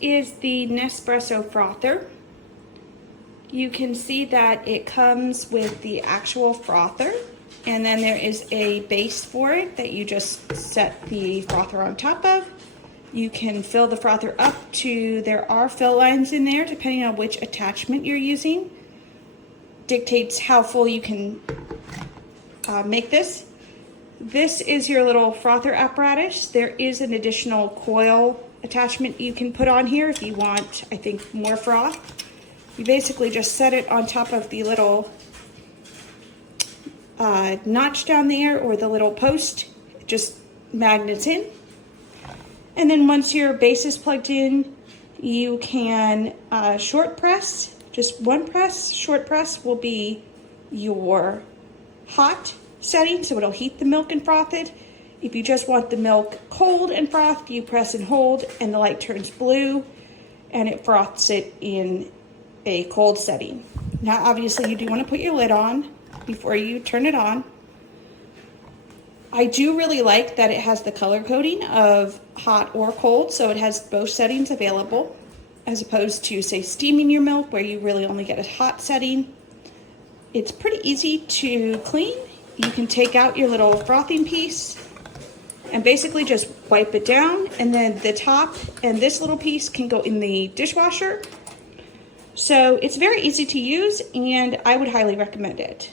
is the Nespresso frother. You can see that it comes with the actual frother, and then there is a base for it that you just set the frother on top of. You can fill the frother up to, there are fill lines in there depending on which attachment you're using. Dictates how full you can make this. This is your little frother apparatus. There is an additional coil attachment you can put on here if you want, I think, more froth. You basically just set it on top of the little notch down there, or the little post, it just magnets in. And then once your base is plugged in, you can short press, just one press. Short press will be your hot setting, so it'll heat the milk and froth it. If you just want the milk cold and frothed, you press and hold, and the light turns blue, and it froths it in a cold setting. Now, obviously, you do want to put your lid on before you turn it on. I do really like that it has the color coding of hot or cold, so it has both settings available, as opposed to, say, steaming your milk, where you really only get a hot setting. It's pretty easy to clean. You can take out your little frothing piece and basically just wipe it down, and then the top and this little piece can go in the dishwasher. So it's very easy to use, and I would highly recommend it.